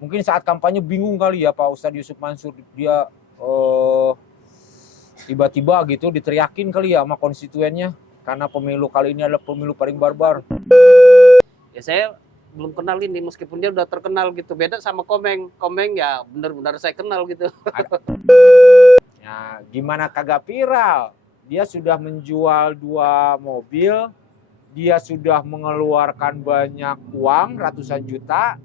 Mungkin saat kampanye bingung kali ya Pak Ustadz Yusuf Mansur, dia tiba-tiba gitu diteriakin kali ya sama konstituennya karena pemilu kali ini adalah pemilu paling barbar. Ya saya belum kenal ini meskipun dia udah terkenal gitu. Beda sama Komeng. Komeng ya benar-benar saya kenal gitu. Ya, gimana kagak viral? Dia sudah menjual 2 mobil, dia sudah mengeluarkan banyak uang, ratusan juta,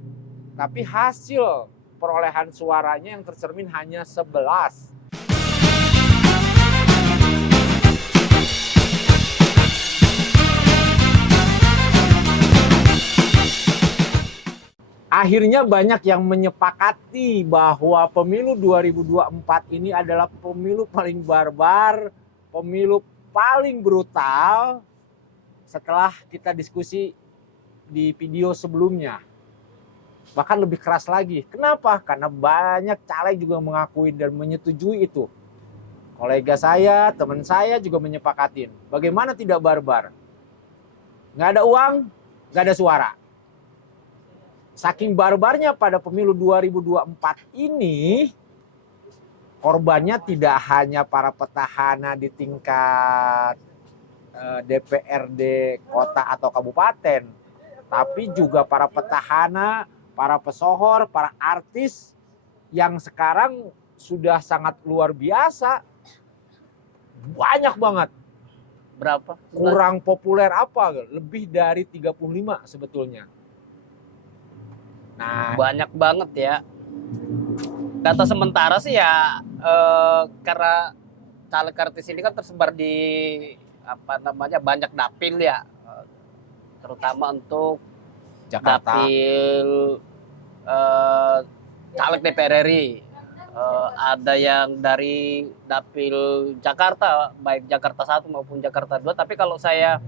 tapi hasil perolehan suaranya yang tercermin hanya 11. Akhirnya banyak yang menyepakati bahwa pemilu 2024 ini adalah pemilu paling barbar, pemilu paling brutal setelah kita diskusi di video sebelumnya. Bahkan lebih keras lagi. Kenapa? Karena banyak caleg juga mengakui dan menyetujui itu. Kolega saya, teman saya juga menyepakatin. Bagaimana tidak barbar? Nggak ada uang, nggak ada suara. Saking barbarnya pada pemilu 2024 ini, korbannya tidak hanya para petahana di tingkat DPRD kota atau kabupaten, tapi juga para petahana, para pesohor, para artis yang sekarang sudah sangat luar biasa. Banyak banget. Berapa? Kurang populer apa? Lebih dari 35 sebetulnya. Nah, banyak banget ya. Data sementara sih ya karena caleg artis ini kan tersebar di banyak dapil ya, terutama untuk Jakarta. dapil caleg DPR RI. Ada yang dari dapil Jakarta, baik Jakarta 1 maupun Jakarta 2. Tapi kalau saya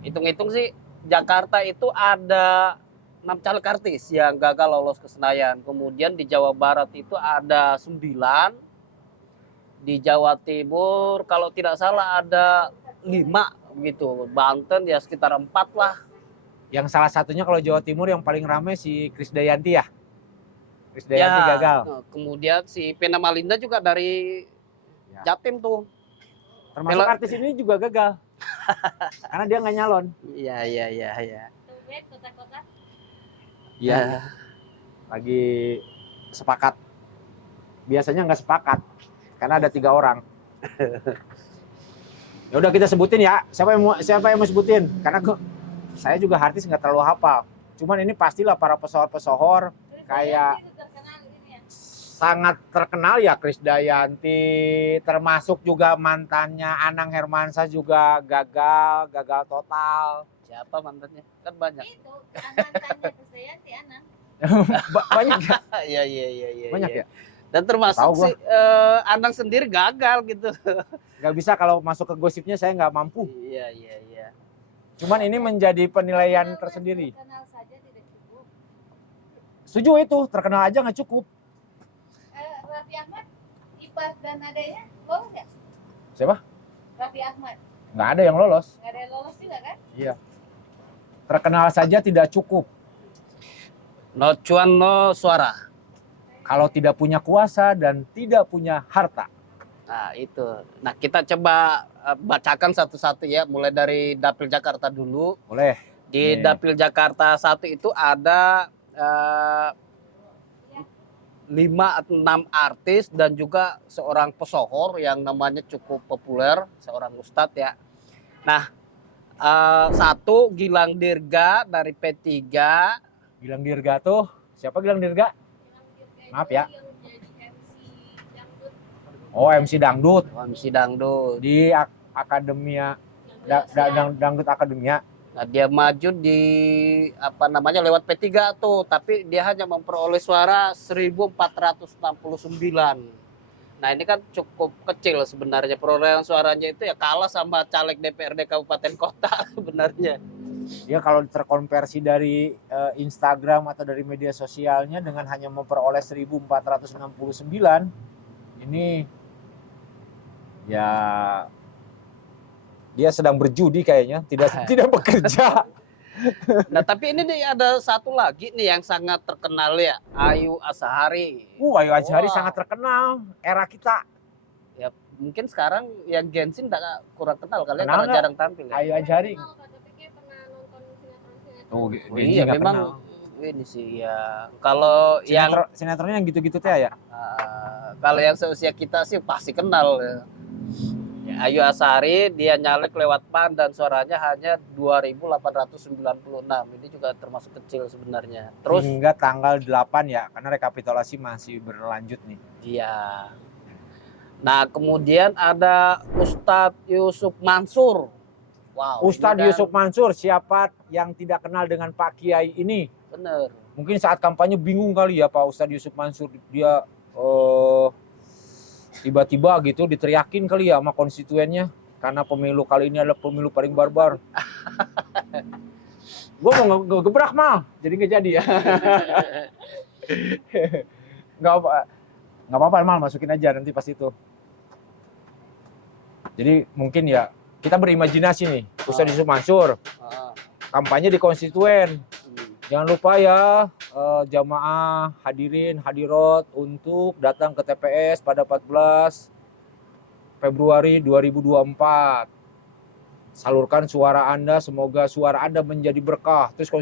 hitung-hitung sih Jakarta itu ada 6 caleg artis yang gagal lolos ke Senayan. Kemudian di Jawa Barat itu ada 9. Di Jawa Timur kalau tidak salah ada 5 begitu. Banten ya sekitar 4 lah. Yang salah satunya kalau Jawa Timur yang paling ramai si Krisdayanti ya. Krisdayanti Ya, gagal. Kemudian si Pena Malinda juga dari Jatim tuh. Termasuk artis ini juga gagal. Karena dia nggak nyalon. Iya. Iya. Lagi sepakat. Biasanya nggak sepakat. Karena ada 3 orang. Ya udah kita sebutin ya. Siapa yang mau sebutin? Karena saya juga artis nggak terlalu hafal. Cuman ini pastilah para pesohor-pesohor kayak sangat terkenal ya Krisdayanti, termasuk juga mantannya Anang Hermansyah juga gagal total. Siapa mantannya? Kan banyak. Itu mantannya Krisdayanti Anang. Banyak ya? Iya. Banyak ya? Dan termasuk si Anang sendiri gagal gitu. Gak bisa kalau masuk ke gosipnya saya nggak mampu. Iya. Cuman ini menjadi penilaian tersendiri. Terkenal saja tidak cukup. Setuju itu, terkenal aja nggak cukup. Raffi Ahmad, Ipas dan adanya lolos nggak? Siapa? Raffi Ahmad, Nggak ada yang lolos. nggak ada yang lolos juga kan? Iya. Terkenal saja tidak cukup. No cuan no suara. Kalau tidak punya kuasa dan tidak punya harta. Nah itu. Nah kita coba bacakan satu-satu ya. Mulai dari Dapil Jakarta dulu. Boleh. Di Dapil Jakarta 1 itu ada 5 atau 6 artis dan juga seorang pesohor yang namanya cukup populer, seorang ustadz ya. Nah, 1 Gilang Dirga dari P3. Gilang Dirga tuh, siapa Gilang Dirga? Maaf ya. Oh, MC Dangdut. MC Dangdut. Di Akademia Dangdut Akademia. Nah, dia maju di lewat P3 tuh, tapi dia hanya memperoleh suara 1469. Nah, ini kan cukup kecil sebenarnya perolehan suaranya itu ya, kalah sama caleg DPRD kabupaten kota sebenarnya. Dia kalau terkonversi dari Instagram atau dari media sosialnya dengan hanya memperoleh 1469, ini ya dia sedang berjudi kayaknya, tidak bekerja. Nah, tapi ini nih ada satu lagi nih yang sangat terkenal ya, Ayu Azhari. Ayu Azhari Wah. sangat terkenal era kita. Ya, mungkin sekarang yang Gen Z kurang kenal kali ya, Kenal karena nggak? jarang tampil ya. Ayu Azhari. Kenal, Kak, tapi kayak pernah nonton sinetron-sinetron. Oh, Iya, memang ini sih ya. Kalau yang sinetronnya yang gitu-gitu teh ya. kalau yang seusia kita sih pasti kenal ya. Ya, Ayu Azhari dia nyalek lewat PAN dan suaranya hanya 2.896. Ini juga termasuk kecil sebenarnya. Terus Hingga tanggal 8 ya, karena rekapitulasi masih berlanjut nih. iya. Nah, kemudian ada Ustadz Yusuf Mansur. Wow. Ustadz ini kan Yusuf Mansur, siapa yang tidak kenal dengan Pak Kiai ini? bener. Mungkin saat kampanye bingung kali ya Pak Ustadz Yusuf Mansur, dia tiba-tiba gitu diteriakin kali ya sama konstituennya, karena pemilu kali ini adalah pemilu paling barbar. Gue mau ngegebrak mal, jadi nggak jadi ya. Nggak apa-apa mal, masukin aja nanti pas itu. Jadi mungkin ya kita berimajinasi nih, Ustadz Yusuf Mansur Ah, kampanye di konstituen. hmm. Jangan lupa ya jamaah hadirin hadirat untuk datang ke TPS pada 14 Februari 2024. Salurkan suara Anda, semoga suara Anda menjadi berkah. Terus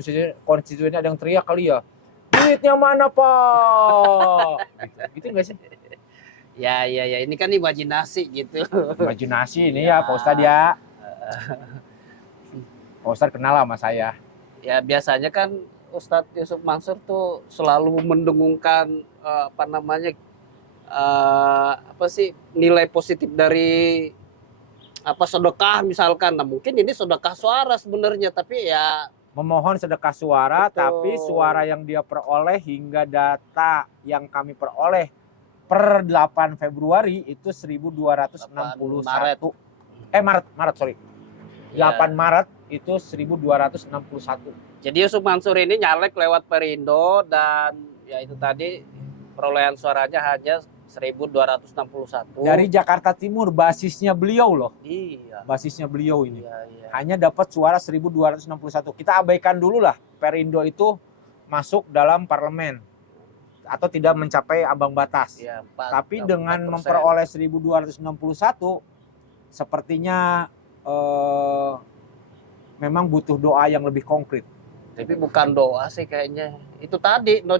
konstituennya ada yang teriak kali ya, duitnya mana Pak? Gitu nggak sih? Ya, ini kan imajinasi gitu. Imajinasi ini ya Pak Ustadz ya. Pak Ustadz kenal sama saya. Ya biasanya kan Ustadz Yusuf Mansur tuh selalu mendengungkan nilai positif dari sedekah misalkan. Nah, mungkin ini sedekah suara sebenarnya, tapi ya Memohon sedekah suara, betul. tapi suara yang dia peroleh hingga data yang kami peroleh per 8 Februari itu 1261. Maret, sorry. 8 Maret itu 1261. Jadi Yusuf Mansur ini nyalek lewat Perindo dan ya itu tadi perolehan suaranya hanya 1.261. Dari Jakarta Timur, basisnya beliau loh. Iya. Basisnya beliau ini. Iya. Hanya dapat suara 1.261. Kita abaikan dulu lah Perindo itu masuk dalam parlemen atau tidak mencapai ambang batas. Iya, Tapi dengan 4%. memperoleh 1.261 sepertinya memang butuh doa yang lebih konkret. Tapi bukan doa sih kayaknya. Itu tadi no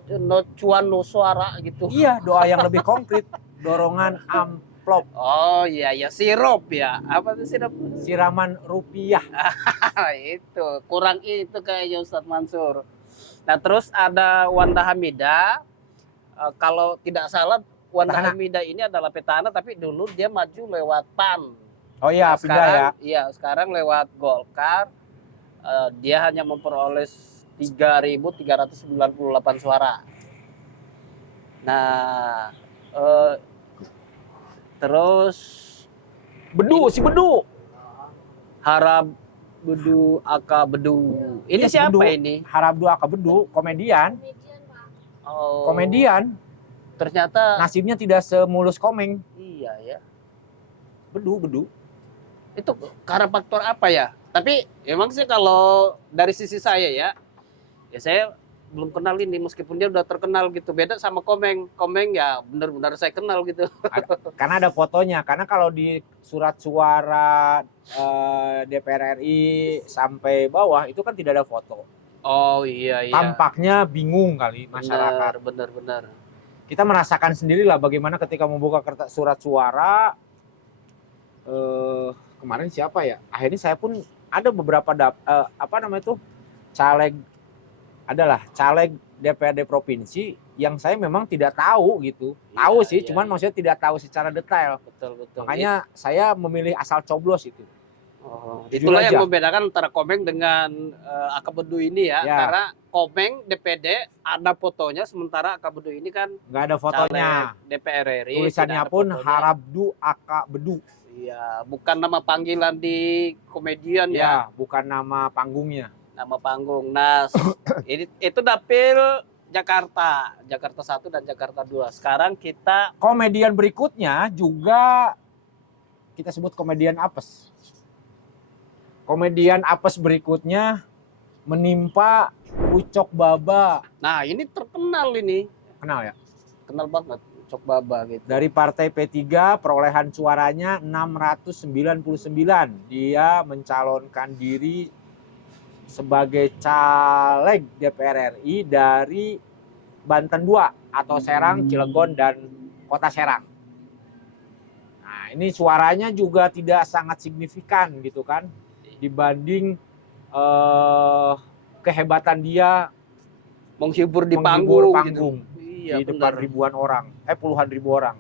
cuan no suara gitu. Iya, doa yang lebih konkret, dorongan amplop, Oh iya, sirup ya. Apa tuh sirup? siraman rupiah. Itu kurang itu kayaknya Ustadz Mansur. Nah, terus ada Wanda Hamidah. Kalau tidak salah Wanda Petahana. Hamidah ini adalah petahana, tapi dulu dia maju lewat PAN. Oh iya, Nah, pindah ya. Iya, sekarang lewat Golkar. Dia hanya memperoleh 3.398 suara. Nah, terus Si Bedu. Harap Bedu Aka Bedu. Ini Iya, siapa Bedu. ini? Harap Dua Bedu, komedian. Komedian, Pak. Oh, Komedian, ternyata nasibnya tidak semulus Komeng. iya ya. Bedu. Itu karena faktor apa ya? Tapi emang sih kalau dari sisi saya ya saya belum kenal ini meskipun dia udah terkenal gitu. Beda sama Komeng. Komeng ya benar-benar saya kenal gitu. Karena ada fotonya. Karena kalau di surat suara DPR RI sampai bawah itu kan tidak ada foto. Oh iya. Tampaknya bingung kali masyarakat. Benar. Kita merasakan sendirilah bagaimana ketika membuka kertas surat suara. Kemarin siapa ya? Akhirnya saya pun ada beberapa caleg DPRD provinsi yang saya memang tidak tahu gitu. Tahu sih, cuman maksudnya tidak tahu secara detail. Betul. Makanya saya memilih asal coblos itu. Jujur Itulah aja. yang membedakan antara Komeng dengan Akabedu ini ya. Ya. Karena Komeng DPD ada fotonya, sementara Akabedu ini kan Nggak ada fotonya. caleg DPR RI. Tulisannya tidak ada pun fotonya. Harabdu Aka Bedu. Iya, bukan nama panggilan di komedian ya. Ya, bukan nama panggungnya. Nama panggung. Nah, itu dapil Jakarta 1 dan Jakarta 2. Sekarang kita Komedian berikutnya juga kita sebut komedian apes. Komedian apes berikutnya menimpa Ucok Baba. Nah, ini terkenal ini. Kenal ya? Kenal banget Ucok Baba gitu. Dari Partai P3 perolehan suaranya 699. Dia mencalonkan diri sebagai caleg DPR RI dari Banten 2 atau Serang, Cilegon, dan Kota Serang. Nah, ini suaranya juga tidak sangat signifikan gitu kan dibanding kehebatan dia Menghibur di menghibur panggung, panggung gitu. Iya, di depan benar. ribuan orang, puluhan ribu orang.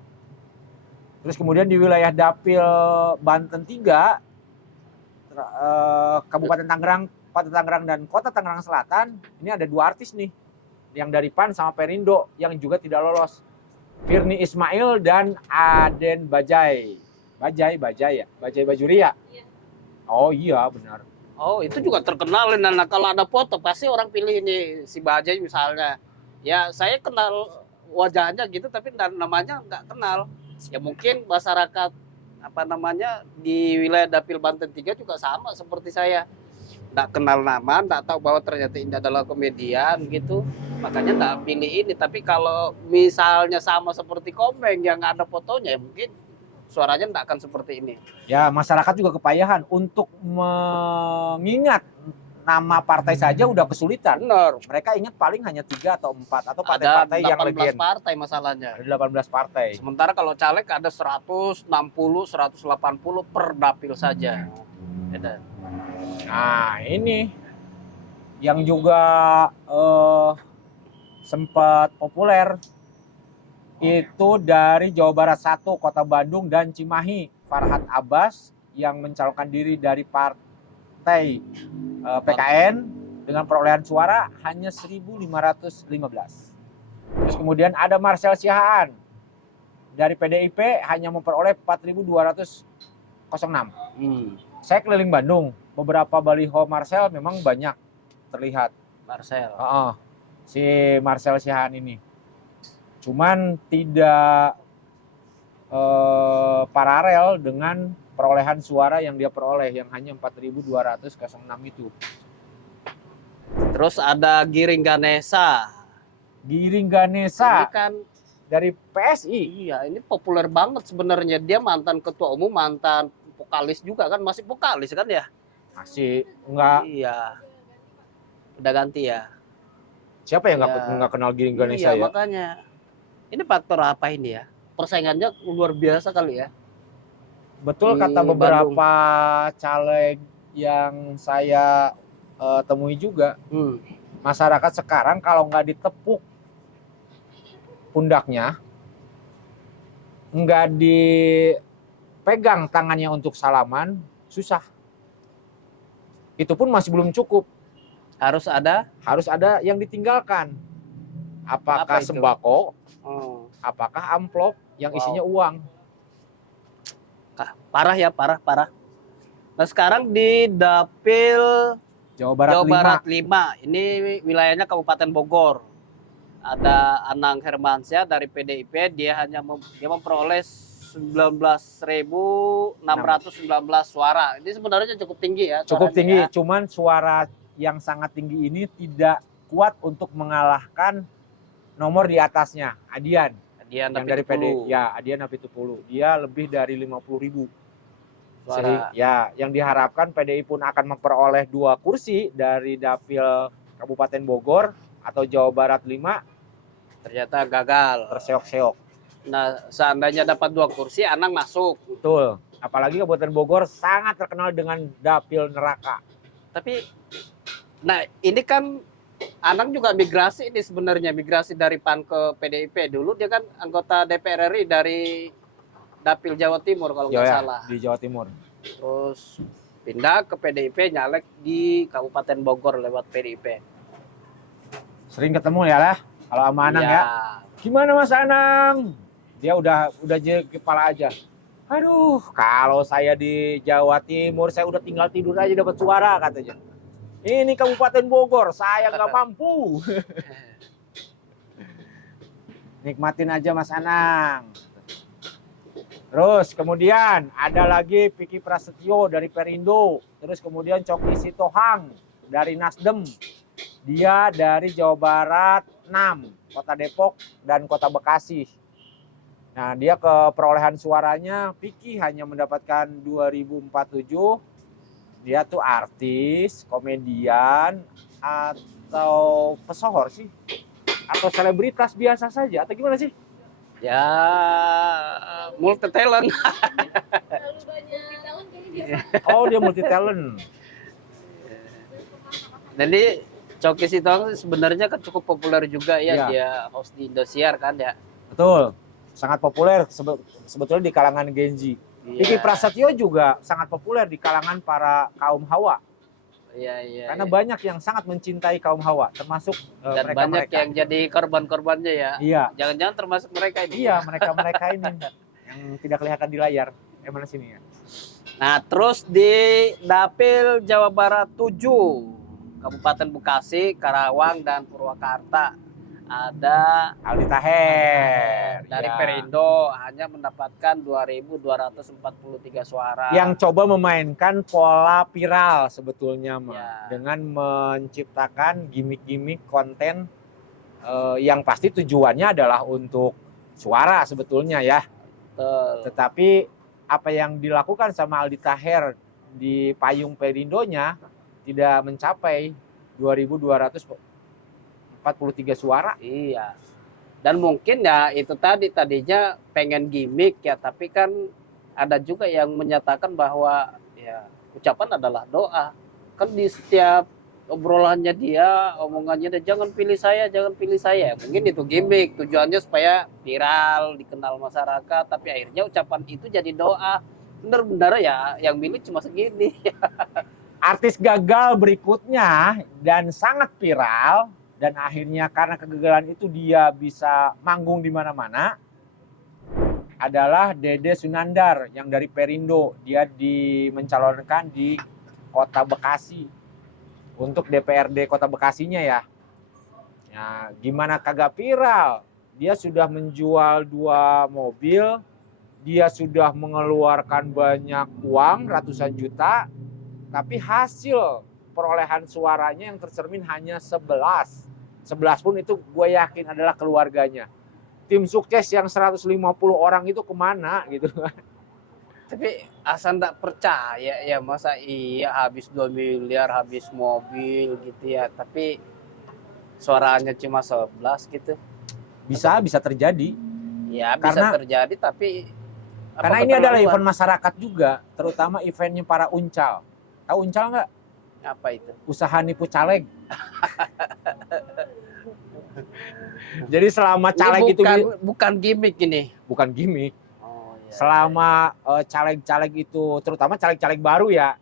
Terus kemudian di wilayah Dapil Banten 3, Kabupaten Tangerang, Kota Tangerang, dan Kota Tangerang Selatan, ini ada 2 artis nih, yang dari PAN sama Perindo yang juga tidak lolos. Virnie Ismail dan Aden Bajai. Bajai ya? Bajai Bajuria. Iya. Oh iya, benar. Oh, itu juga terkenal. Nah, kalau ada foto pasti orang pilih ini si Bajai misalnya. Ya, saya kenal wajahnya gitu tapi namanya nggak kenal. Ya mungkin masyarakat apa namanya di wilayah Dapil Banten 3 juga sama seperti saya. Nggak kenal nama, nggak tahu bahwa ternyata ini adalah komedian gitu. Makanya nggak pilih ini. Tapi kalau misalnya sama seperti Komeng yang ada fotonya, ya mungkin suaranya nggak akan seperti ini. Ya, masyarakat juga kepayahan untuk mengingat nama partai saja udah kesulitan. Benar. Mereka ingat paling hanya 3 atau 4 atau Ada partai-partai yang 18 legend. partai masalahnya. Ada 18 partai. Sementara kalau caleg ada 160, 180 per dapil saja. Beda. Nah, ini yang juga sempat populer itu dari Jawa Barat 1, Kota Bandung, dan Cimahi, Farhad Abbas yang mencalonkan diri dari partai PKN dengan perolehan suara hanya 1.515. Terus kemudian ada Marcel Sihaan dari PDIP hanya memperoleh 4.206. Saya keliling Bandung, beberapa baliho Marcel memang banyak terlihat. Marcel. Si Marcel Sihaan ini. Cuman tidak paralel dengan perolehan suara yang dia peroleh yang hanya 4.206 itu. Terus ada Giring Ganesa. Giring Ganesa Ini kan dari PSI. iya, ini populer banget sebenarnya. Dia mantan ketua umum, mantan vokalis juga kan, masih vokalis kan ya? Masih enggak. Iya. Udah ganti ya. Siapa yang Ya. nggak kenal Giring Ganesa Iya, ya? makanya. Ini faktor apa ini ya? Persaingannya luar biasa kali ya. Betul Di kata beberapa caleg yang saya temui juga. Masyarakat sekarang kalau nggak ditepuk pundaknya, nggak dipegang tangannya untuk salaman, susah. Itu pun masih belum cukup. Harus ada yang ditinggalkan. Apa Apakah itu? sembako, oh, apakah amplop yang Wow. isinya uang. parah ya, parah. Nah, sekarang di Dapil Jawa Barat Jawa 5. Barat 5. Ini wilayahnya Kabupaten Bogor. Ada Anang Hermansyah dari PDIP, dia memperoleh 19.619 suara. Ini sebenarnya cukup tinggi ya. Cukup suaranya tinggi, ya. cuman suara yang sangat tinggi ini tidak kuat untuk mengalahkan nomor di atasnya, Adian. Dia Yang dari PD, ya Adian Apitupulu. Dia lebih dari 50.000 suara. Ya, yang diharapkan PDI pun akan memperoleh 2 kursi dari Dapil Kabupaten Bogor atau Jawa Barat 5, Ternyata gagal. terseok-seok. Nah, seandainya dapat 2 kursi, Anang masuk. Betul. Apalagi Kabupaten Bogor sangat terkenal dengan dapil neraka. Tapi, nah ini kan Anang juga migrasi ini sebenarnya, migrasi dari PAN ke PDIP. Dulu dia kan anggota DPR RI dari Dapil Jawa Timur kalau nggak salah. Di Jawa Timur. Terus pindah ke PDIP, nyalek di Kabupaten Bogor lewat PDIP. Sering ketemu ya lah kalau sama Anang Iya. ya. Gimana Mas Anang? Dia udah jadi kepala aja. Aduh, kalau saya di Jawa Timur saya udah tinggal tidur aja dapat suara katanya. Ini Kabupaten Bogor, saya nggak mampu. Nikmatin aja Mas Anang. Terus kemudian ada lagi Piki Prasetyo dari Perindo. Terus kemudian Coki Sitohang dari Nasdem. Dia dari Jawa Barat 6, Kota Depok dan Kota Bekasi. Nah, dia perolehan suaranya Vicky hanya mendapatkan 2047. Dia tuh artis, komedian, atau pesohor sih? Atau selebritas biasa saja? Atau gimana sih? Ya multi talent. Terlalu banyak tahun jadi dia Oh, dia multi talent. Jadi Coki Sitohang sebenarnya kan cukup populer juga ya, Iya. dia host di Indosiar kan ya. Betul. Sangat populer sebetulnya di kalangan Gen Z. Vicky Iya. Prasetyo juga sangat populer di kalangan para kaum Hawa. Iya. Karena banyak yang sangat mencintai kaum Hawa, termasuk Dan mereka-mereka. banyak yang jadi korban-korbannya ya. Iya, Jangan-jangan termasuk mereka ini. iya mereka-mereka ini yang tidak kelihatan di layar. Mana sini ya? Nah, terus di Dapil Jawa Barat 7, Kabupaten Bekasi, Karawang, dan Purwakarta ada Aldi Taher. dari Ya. Perindo hanya mendapatkan 2.243 suara. Yang coba memainkan pola viral sebetulnya mah, Ya. dengan menciptakan gimmick-gimmick konten yang pasti tujuannya adalah untuk suara sebetulnya ya. Betul. Tetapi apa yang dilakukan sama Aldi Taher di payung Perindonya tidak mencapai 2.243 suara. Iya. Dan mungkin ya itu tadinya pengen gimmick ya, tapi kan ada juga yang menyatakan bahwa ya ucapan adalah doa. Kan di setiap obrolannya dia, omongannya dia, jangan pilih saya, jangan pilih saya. Mungkin itu gimmick, tujuannya supaya viral, dikenal masyarakat, tapi akhirnya ucapan itu jadi doa. Bener-bener ya yang milih cuma segini. Artis gagal berikutnya dan sangat viral, dan akhirnya karena kegagalan itu dia bisa manggung di mana-mana, adalah Dede Sunandar yang dari Perindo. Dia mencalonkan di Kota Bekasi untuk DPRD Kota Bekasinya ya. Ya, gimana kagak viral? Dia sudah menjual 2 mobil, dia sudah mengeluarkan banyak uang, ratusan juta, tapi hasil perolehan suaranya yang tercermin hanya 11. 11 pun itu gue yakin adalah keluarganya. Tim sukses yang 150 orang itu kemana gitu. Tapi asal nggak percaya ya, masa iya habis 2 miliar, habis mobil gitu ya, tapi suaranya cuma 11 gitu. Bisa terjadi. Ya bisa Karena- terjadi, tapi Karena ini adalah event masyarakat juga, terutama eventnya para uncal. Tahu uncal nggak? apa itu? Usaha nipu caleg. Jadi selama caleg Ini itu bukan gimmick ini. bukan gimmick. Oh, iya. Selama caleg-caleg itu, terutama caleg-caleg baru ya,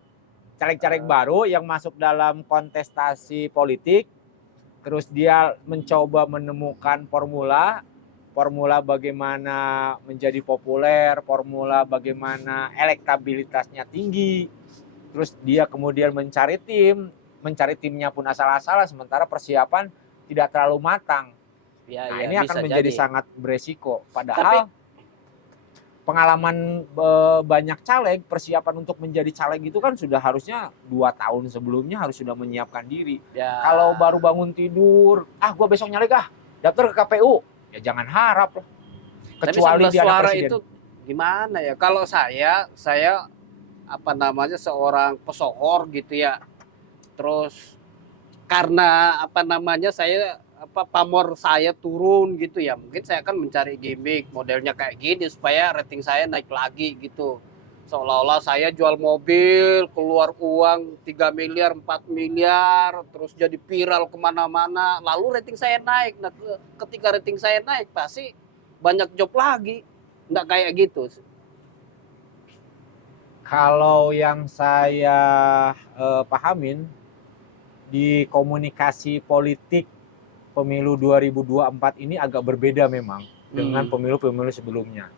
caleg-caleg baru yang masuk dalam kontestasi politik, terus dia mencoba menemukan formula bagaimana menjadi populer, formula bagaimana elektabilitasnya tinggi, terus dia kemudian mencari timnya pun asal-asalan, sementara persiapan tidak terlalu matang. Ya, Nah, ya, ini akan bisa menjadi jadi. sangat beresiko. Padahal pengalaman banyak caleg, persiapan untuk menjadi caleg itu kan sudah harusnya 2 tahun sebelumnya harus sudah menyiapkan diri. Ya. Kalau baru bangun tidur, gue besok nyalek daftar ke KPU, ya jangan harap lah. Tapi Kecuali 11 dia anak suara presiden. itu gimana ya? Kalau saya apa namanya seorang pesohor gitu ya. Terus karena apa namanya saya pamor saya turun gitu ya, mungkin saya akan mencari gimmick modelnya kayak gini supaya rating saya naik lagi gitu. Seolah-olah saya jual mobil, keluar uang 3 miliar, 4 miliar, terus jadi viral kemana-mana, lalu rating saya naik. Nah, ketika rating saya naik pasti banyak job lagi. Nggak kayak gitu. Kalau yang saya pahamin di komunikasi politik pemilu 2024 ini agak berbeda memang dengan pemilu-pemilu sebelumnya.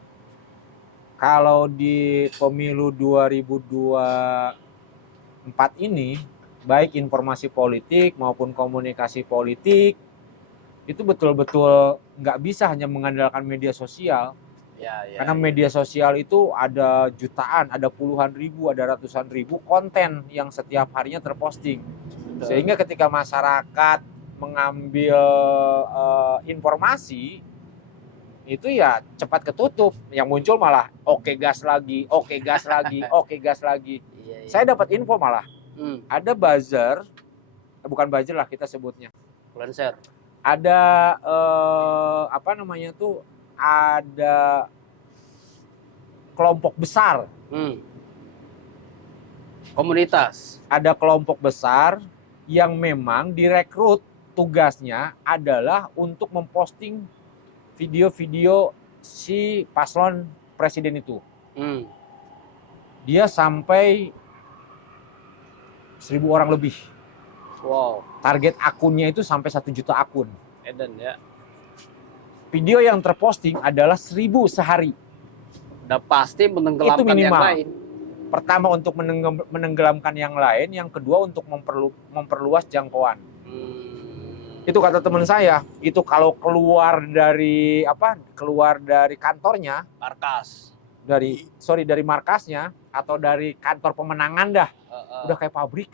Kalau di pemilu 2024 ini, baik informasi politik maupun komunikasi politik itu betul-betul nggak bisa hanya mengandalkan media sosial. Ya, Karena media sosial itu ada jutaan, ada puluhan ribu, ada ratusan ribu konten yang setiap harinya terposting. Betul. Sehingga ketika masyarakat mengambil informasi itu ya cepat ketutup. Yang muncul malah oke gas lagi, oke gas lagi, oke gas lagi. Iya, iya. Saya dapat info malah ada buzzer, bukan buzzer lah kita sebutnya. Influencer. Ada apa namanya tuh? Ada kelompok besar. Komunitas. Ada kelompok besar yang memang direkrut tugasnya adalah untuk memposting video-video si paslon presiden itu. Dia sampai 1.000 orang lebih. Wow. Target akunnya itu sampai 1 juta akun. Eden ya. Video yang terposting adalah 1.000 sehari. Udah pasti menenggelamkan Itu minimal. yang lain. Pertama untuk menenggelamkan yang lain, yang kedua untuk memperluas jangkauan. Itu kata teman saya, itu kalau keluar dari kantornya, dari markasnya atau dari kantor pemenangan dah, udah kayak pabrik.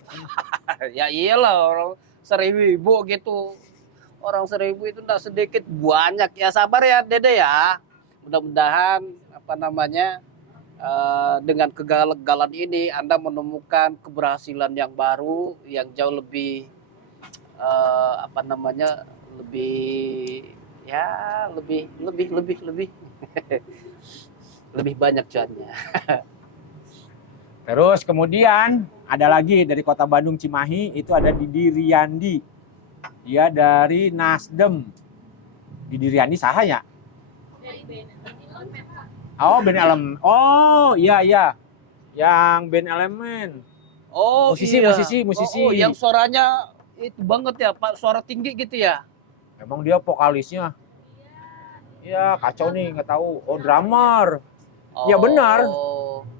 Ya iyalah, orang 1.000 gitu. Orang 1.000 itu enggak sedikit, banyak. Ya sabar ya Dede ya. Mudah-mudahan dengan kegagalan ini Anda menemukan keberhasilan yang baru yang jauh lebih lebih lebih banyak cuannya. Terus kemudian ada lagi dari Kota Bandung Cimahi, itu ada Didi Riyandi. Dia dari Nasdem. Didi Riyandi saha ya? Oh, band elemen. Oh, iya. Yang band elemen. Oh, musisi. Oh, yang suaranya itu banget ya, Pak, suara tinggi gitu ya. Emang dia vokalisnya. Iya, kacau nih, nggak tahu. Oh, drummer. Ya benar.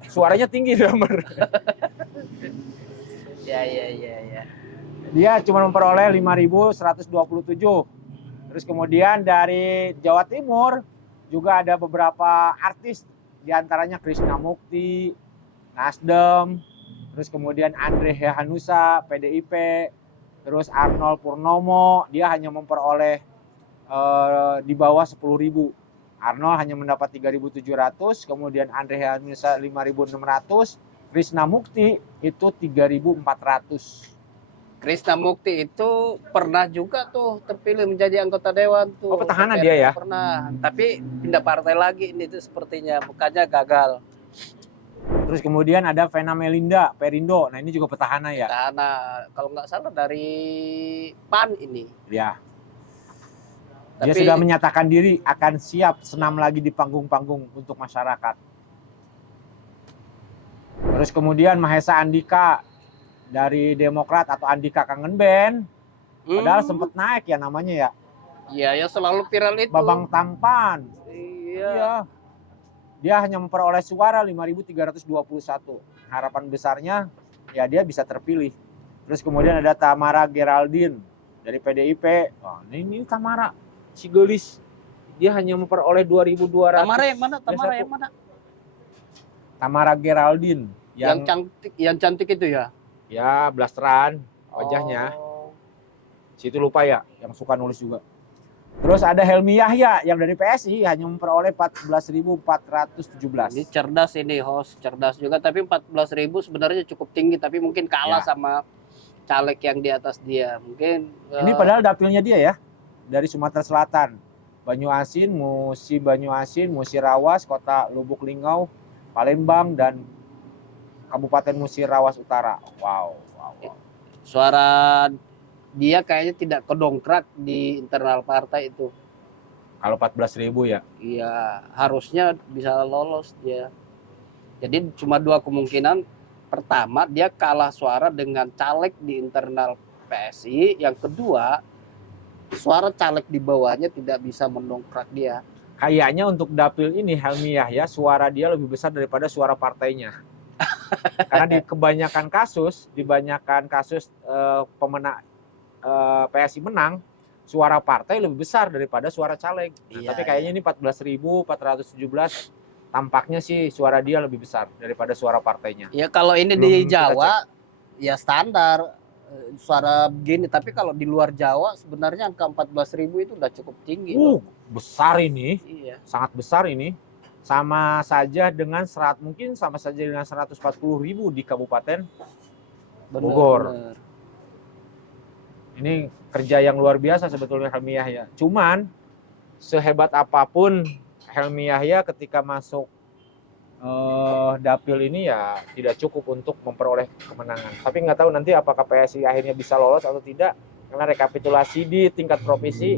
Suaranya tinggi drummer. Ya. Dia cuma memperoleh 5.127. Terus kemudian dari Jawa Timur juga ada beberapa artis, diantaranya Krishna Mukti, Nasdem, terus kemudian Andre Hanusa, PDIP, terus Arnold Purnomo, dia hanya memperoleh di bawah 10.000. Arnold hanya mendapat 3.700, kemudian Andre Hanusa 5.600, Krishna Mukti itu 3.400. Krishna Mukti itu pernah juga tuh terpilih menjadi anggota dewan tuh. Oh, petahana dia ya? Pernah, tapi pindah partai lagi ini tuh sepertinya, makanya gagal. Terus kemudian ada Vena Melinda, Perindo. Nah, ini juga petahana ya? Petahana, kalau nggak salah dari PAN ini. Ya. Dia sudah menyatakan diri akan siap senam lagi di panggung-panggung untuk masyarakat. Terus kemudian Mahesa Andika dari Demokrat atau Andika Kangen Band. Padahal sempat naik ya namanya ya. Iya, ya selalu viral itu. Babang Tampan. Iya. Dia hanya memperoleh suara 5.321. Harapan besarnya ya dia bisa terpilih. Terus kemudian ada Tamara Geraldine dari PDIP. Oh, ini Tamara si gelis. Dia hanya memperoleh 2.200. Tamara yang mana? Tamara Geraldine yang cantik itu ya. Ya, blasteran wajahnya. Situ lupa ya, yang suka nulis juga. Terus ada Helmi Yahya yang dari PSI hanya memperoleh 14.417. Ini cerdas ini, host cerdas juga, tapi 14.000 sebenarnya cukup tinggi, tapi mungkin kalah sama caleg yang di atas dia. Mungkin ini padahal dapilnya dia ya, dari Sumatera Selatan. Banyuasin, Musirawas, Kota Lubuk Linggau, Palembang, dan Kabupaten Musirawas Utara. Wow. Suara dia kayaknya tidak kedongkrak di internal partai itu. Kalau 14.000 ya? Iya, harusnya bisa lolos dia. Jadi cuma dua kemungkinan. Pertama, dia kalah suara dengan caleg di internal PSI. Yang kedua, suara caleg di bawahnya tidak bisa mendongkrak dia. Kayaknya untuk dapil ini Helmi Yahya suara dia lebih besar daripada suara partainya. Karena di kebanyakan kasus pemenang PSI menang, suara partai lebih besar daripada suara caleg. Tapi kayaknya ini 14.417 tampaknya sih suara dia lebih besar daripada suara partainya. Ya kalau ini di Jawa ya standar suara begini, tapi kalau di luar Jawa sebenarnya angka 14.000 itu udah cukup tinggi loh. Besar ini, Iya. sangat besar ini. Sama saja dengan mungkin sama saja dengan 140.000 di Kabupaten Bener, Bogor. bener. Ini kerja yang luar biasa sebetulnya Helmi Yahya. Cuman sehebat apapun Helmi Yahya ketika masuk dapil ini ya tidak cukup untuk memperoleh kemenangan. Tapi nggak tahu nanti apakah PSI akhirnya bisa lolos atau tidak, karena rekapitulasi di tingkat provinsi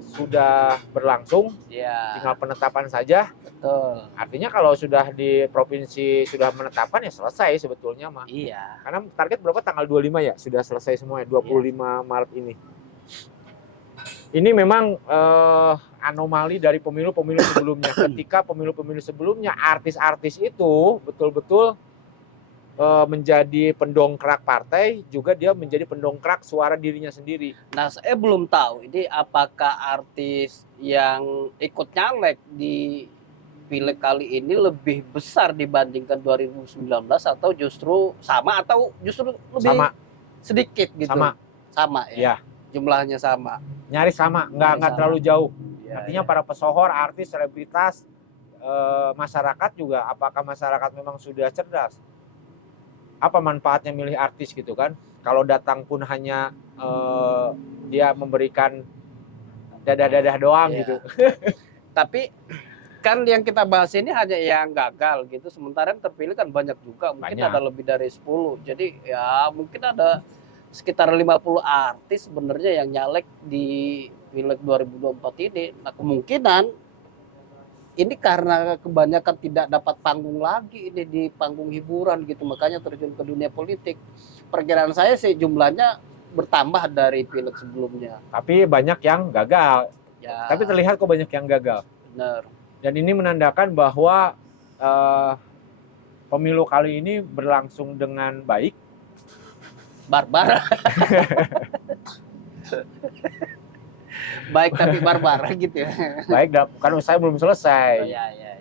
sudah berlangsung, Iya. tinggal penetapan saja. Betul. Artinya kalau sudah di provinsi sudah menetapkan ya selesai sebetulnya mah. Iya. Karena target berapa, tanggal 25 ya sudah selesai semuanya, 25 Maret ini. Ini memang anomali dari pemilu-pemilu sebelumnya. Ketika pemilu-pemilu sebelumnya artis-artis itu betul-betul menjadi pendongkrak partai, juga dia menjadi pendongkrak suara dirinya sendiri. Nah, saya belum tahu ini apakah artis yang ikut nyalek di pileg kali ini lebih besar dibandingkan 2019 atau justru sama atau justru lebih Sama, sedikit gitu. Sama ya. ya, Jumlahnya sama. nyaris sama, nggak Nyaris sama. terlalu jauh. Ya, Artinya para pesohor, artis, selebritas, masyarakat juga, apakah masyarakat memang sudah cerdas? Apa manfaatnya milih artis gitu kan? Kalau datang pun hanya dia memberikan dadah-dadah doang Iya. gitu. Tapi kan yang kita bahas ini hanya yang gagal gitu, sementara yang terpilih kan banyak juga, mungkin Banyak. ada lebih dari 10. Jadi ya mungkin ada sekitar 50 artis sebenarnya yang nyalek di Pileg 2024 ini. Nah, kemungkinan ini karena kebanyakan tidak dapat panggung lagi ini di panggung hiburan gitu, makanya terjun ke dunia politik. Perkiraan saya sih jumlahnya bertambah dari Pileg sebelumnya. Tapi banyak yang gagal. Ya, Tapi terlihat kok banyak yang gagal. benar. Dan ini menandakan bahwa pemilu kali ini berlangsung dengan baik. Barbar. Baik tapi barbar gitu ya. Baik, kan saya belum selesai. Oh, ya.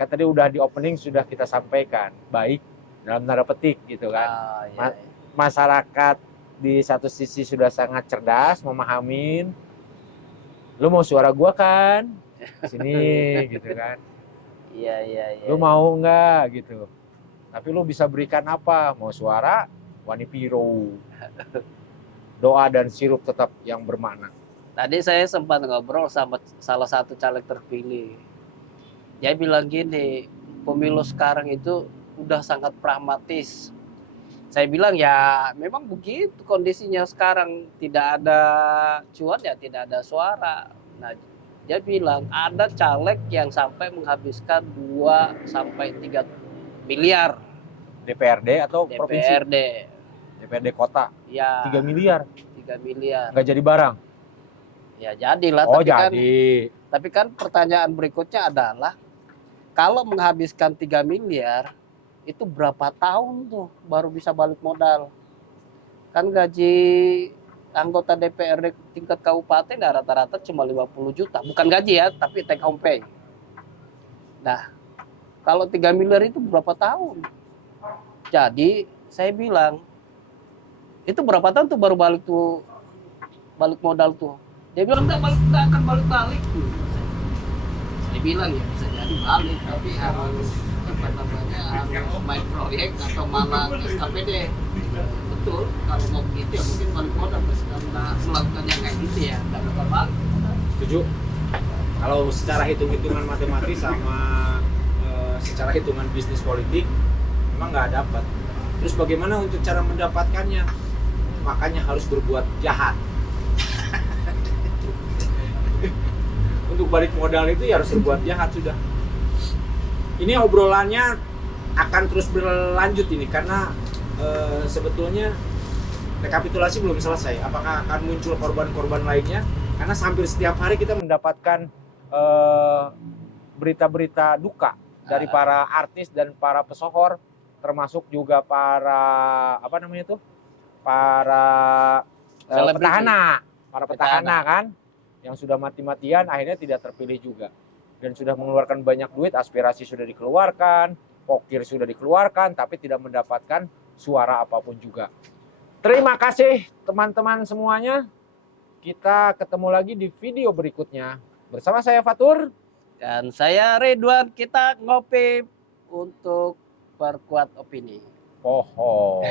Kan tadi udah di opening sudah kita sampaikan. Baik dalam tanda petik gitu kan. Oh, ya. Masyarakat di satu sisi sudah sangat cerdas, memahamin. Lu mau suara gua kan? Sini gitu kan. Iya. Lu mau nggak gitu. Tapi lu bisa berikan apa? Mau suara? Wanipiro. Doa dan sirup tetap yang bermakna. Tadi saya sempat ngobrol sama salah satu caleg terpilih. Dia bilang gini, pemilu sekarang itu udah sangat pragmatis. Saya bilang ya memang begitu kondisinya sekarang, tidak ada cuan ya tidak ada suara. Nah, dia bilang ada caleg yang sampai menghabiskan 2 sampai 3 miliar DPRD atau provinsi? DPRD. DPRD kota. Ya, 3 miliar. 3 miliar. Nggak jadi barang. Ya jadilah, Oh, tapi jadi. kan pertanyaan berikutnya adalah kalau menghabiskan 3 miliar itu berapa tahun tuh baru bisa balik modal? Kan gaji anggota DPRD tingkat kabupaten ya rata-rata cuma 50 juta. Bukan gaji ya, tapi take home pay. Nah, kalau 3 miliar itu berapa tahun? Jadi saya bilang, itu berapa tahun tuh baru balik modal tuh? Dia bilang nggak akan balik. Saya bilang ya bisa jadi balik, tapi harus harus main proyek atau malah SKPD. Betul, kalau mau begitu ya mungkin balik modal, karena melakukan yang kayak gitu ya nggak bakal balik. Setuju. Kalau secara hitung-hitungan matematis sama secara hitungan bisnis politik memang nggak dapat. Terus bagaimana untuk cara mendapatkannya? Makanya harus berbuat jahat. Untuk balik modal itu ya harus berbuat jahat sudah. Ini obrolannya akan terus berlanjut ini karena sebetulnya rekapitulasi belum selesai. Apakah akan muncul korban-korban lainnya? Karena hampir setiap hari kita mendapatkan berita-berita duka dari para artis dan para pesohor, termasuk juga para petahana kan, yang sudah mati-matian akhirnya tidak terpilih juga dan sudah mengeluarkan banyak duit, aspirasi sudah dikeluarkan, pokir sudah dikeluarkan, tapi tidak mendapatkan suara apapun juga. Terima kasih teman-teman semuanya. Kita ketemu lagi di video berikutnya. Bersama saya Fatur. Dan saya Ridwan, kita ngopi untuk perkuat opini. Poho.